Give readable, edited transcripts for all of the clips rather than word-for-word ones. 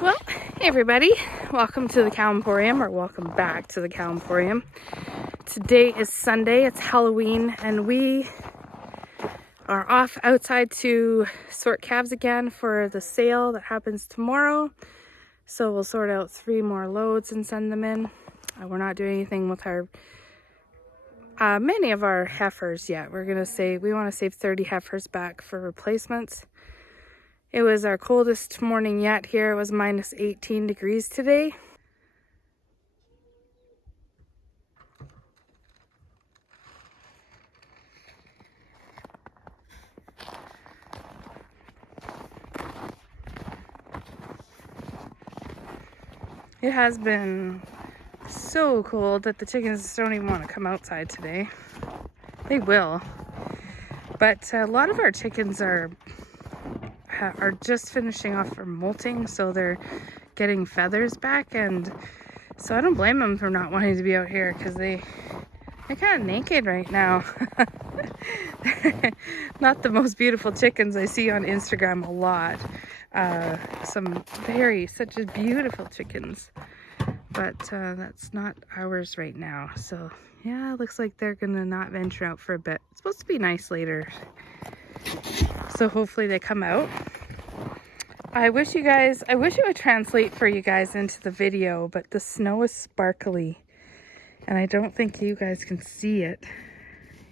Well, hey everybody, welcome to the Cow Emporium, or welcome back to the Cow Emporium. Today is Sunday, it's Halloween, and we are off outside to sort calves again for the sale that happens tomorrow. So we'll sort out 3 more loads and send them in. We're not doing anything with our many of our heifers yet. We want to save 30 heifers back for replacements. It was our coldest morning yet here. It was minus 18 degrees today. It has been so cold that the chickens don't even want to come outside today. They will. But a lot of our chickens are just finishing off for molting, so they're getting feathers back, and so I don't blame them for not wanting to be out here because they're kind of naked right now. Not the most beautiful chickens I see on Instagram a lot. Such as beautiful chickens, but that's not ours right now. So yeah, it looks like they're gonna not venture out for a bit. It's supposed to be nice later, so hopefully they come out. I wish it would translate for you guys into the video, but the snow is sparkly and I don't think you guys can see it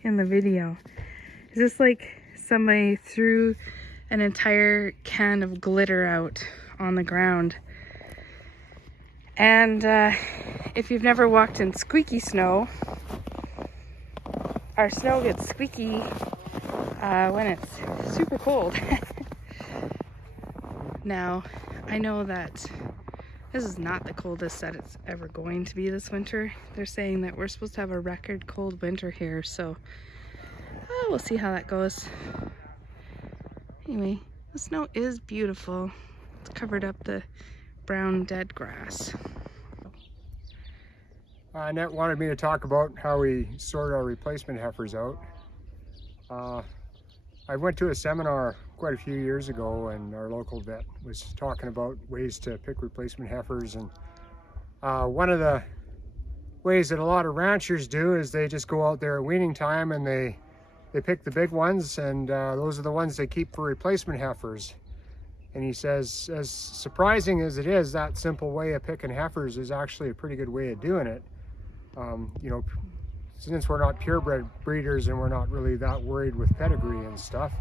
in the video. It's just like somebody threw an entire can of glitter out on the ground. And if you've never walked in squeaky snow, our snow gets squeaky when it's super cold. Now, I know that this is not the coldest that it's ever going to be this winter. They're saying that we're supposed to have a record cold winter here, so we'll see how that goes. Anyway, the snow is beautiful. It's covered up the brown dead grass. Annette wanted me to talk about how we sort our replacement heifers out. I went to a seminar quite a few years ago, and our local vet was talking about ways to pick replacement heifers, and one of the ways that a lot of ranchers do is they just go out there at weaning time and they pick the big ones, and those are the ones they keep for replacement heifers. And he says, as surprising as it is, that simple way of picking heifers is actually a pretty good way of doing it. You know, since we're not purebred breeders and we're not really that worried with pedigree and stuff,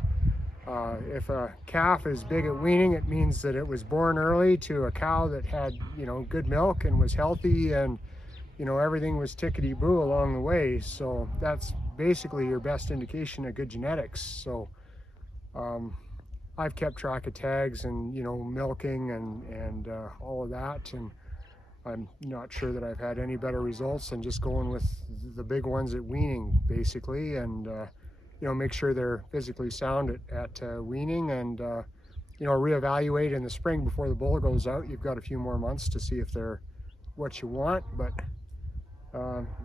if a calf is big at weaning, it means that it was born early to a cow that had, you know, good milk and was healthy, and, you know, everything was tickety-boo along the way. So that's basically your best indication of good genetics. So I've kept track of tags and, you know, milking and all of that, and I'm not sure that I've had any better results than just going with the big ones at weaning, basically, and you know, make sure they're physically sound at weaning, and you know, reevaluate in the spring before the bull goes out. You've got a few more months to see if they're what you want, but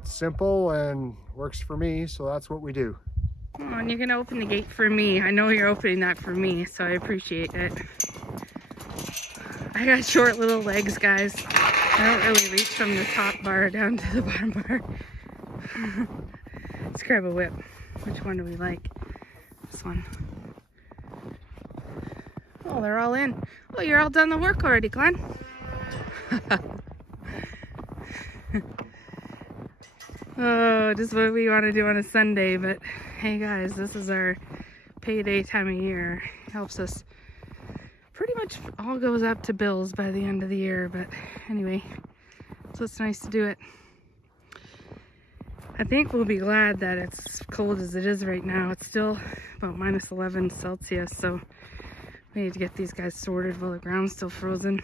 it's simple and works for me, so that's what we do. Come on, you're gonna open the gate for me. I know you're opening that for me, so I appreciate it. I got short little legs, guys. I don't really reach from the top bar down to the bottom bar. Let's grab a whip. Which one do we like? This one. Oh, they're all in. Oh, you're all done the work already, Glenn. Oh, just what we want to do on a Sunday, but hey guys, this is our payday time of year. It helps us. Pretty much all goes up to bills by the end of the year, but anyway, so it's nice to do it. I think we'll be glad that it's as cold as it is right now. It's still about minus 11 Celsius, so we need to get these guys sorted while the ground's still frozen.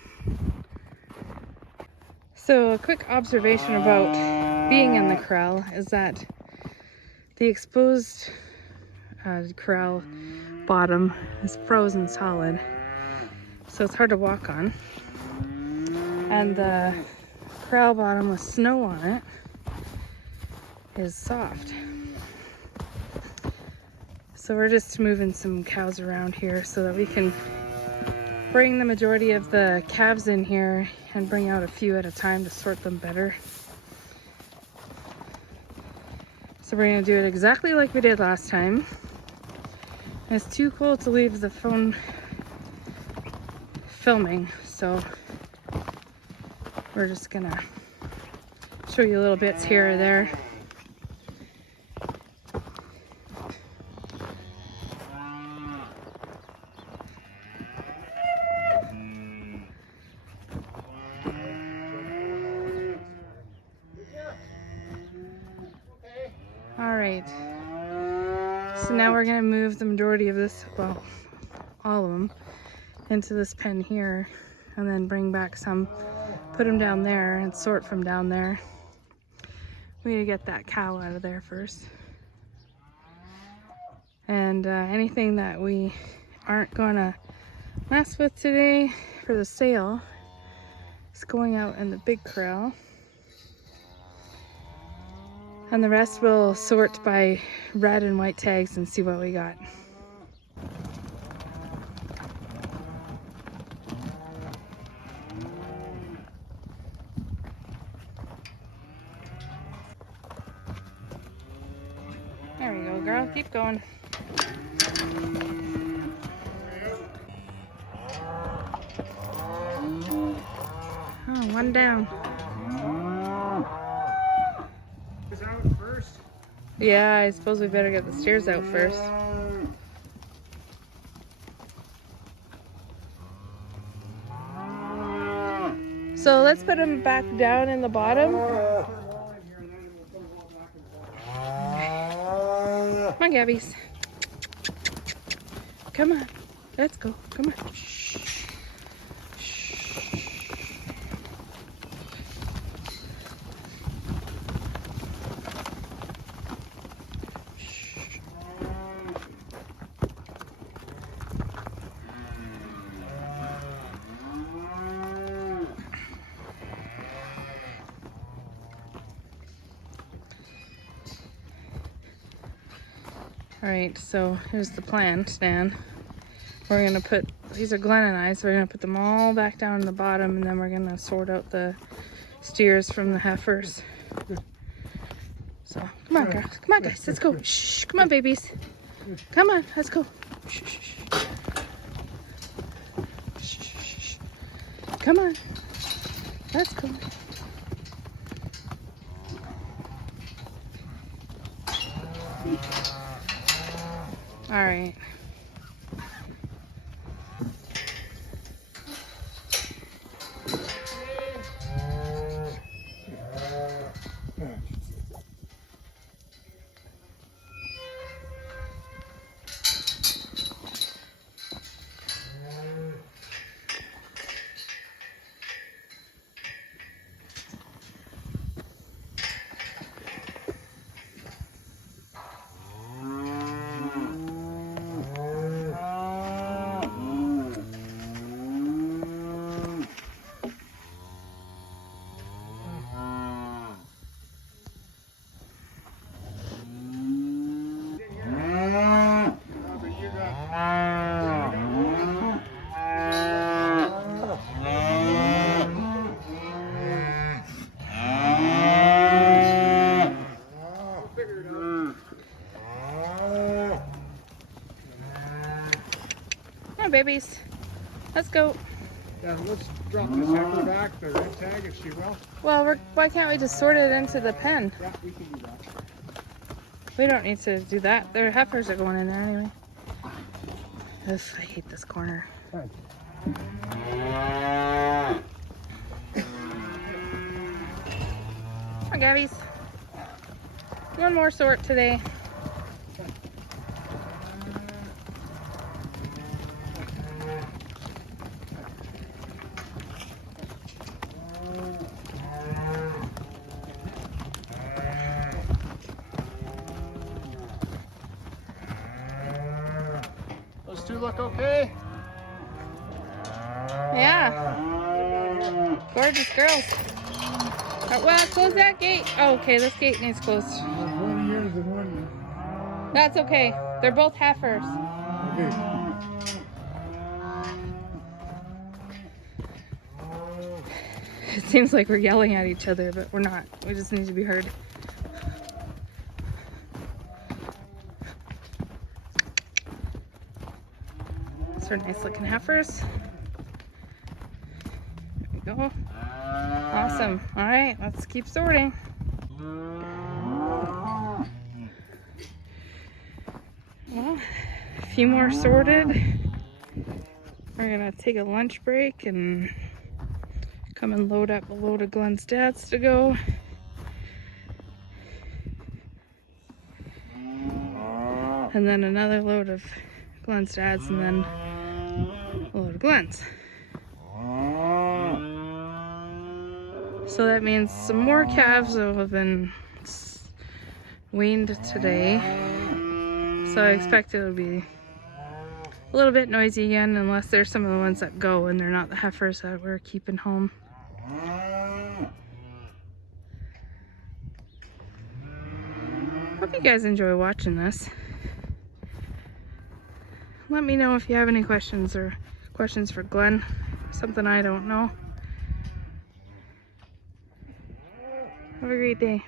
So a quick observation about being in the corral is that the exposed corral bottom is frozen solid, so it's hard to walk on, and the corral bottom with snow on it is soft. So we're just moving some cows around here so that we can bring the majority of the calves in here and bring out a few at a time to sort them better. So we're gonna do it exactly like we did last time. And it's too cold to leave the phone filming, so we're just gonna show you little bits here or there. All right, so now we're gonna move the majority of this, well, all of them, into this pen here, and then bring back some, put them down there and sort from down there. We need to get that cow out of there first. And anything that we aren't gonna mess with today for the sale is going out in the big corral. And the rest we'll sort by red and white tags and see what we got. There we go, girl. Keep going. Oh, one down. Is out first? Yeah, I suppose we better get the steers out first. So let's put them back down in the bottom. Come on, Gabbies. Come on. Let's go. Come on. Shh. All right, so here's the plan, Stan. We're gonna put, these are Glenn and I, so we're gonna put them all back down in the bottom, and then we're gonna sort out the steers from the heifers. So, come on, girls. Come on, guys. Let's go. Shh. Come on, babies. Come on. Let's go. Shh, shh, shh. Shh, shh, shh. Come on. Let's go. All right. Babies, let's go. Yeah, let's drop this heifer back, the red tag, if she will. Well, why can't we just sort it into the pen? Yeah, we can do that. We don't need to do that. Their heifers are going in there anyway. Ugh, I hate this corner. Fine. Come on, Gabbies. One more sort today. Those two look okay? Yeah. Gorgeous girls. Well, close that gate. Oh, okay, this gate needs closed. 20 years and 1 year. That's okay. They're both heifers. Okay. It seems like we're yelling at each other, but we're not. We just need to be heard. These are nice looking heifers. There we go. Awesome. All right, let's keep sorting. Well, a few more sorted. We're gonna take a lunch break and come and load up a load of Glenn's dad's to go. And then another load of Glenn's dad's, and then a load of Glenn's. So that means some more calves will have been weaned today. So I expect it'll be a little bit noisy again, unless there's some of the ones that go and they're not the heifers that we're keeping home. Hope you guys enjoy watching this. Let me know if you have any questions or questions for Glenn, something I don't know. Have a great day.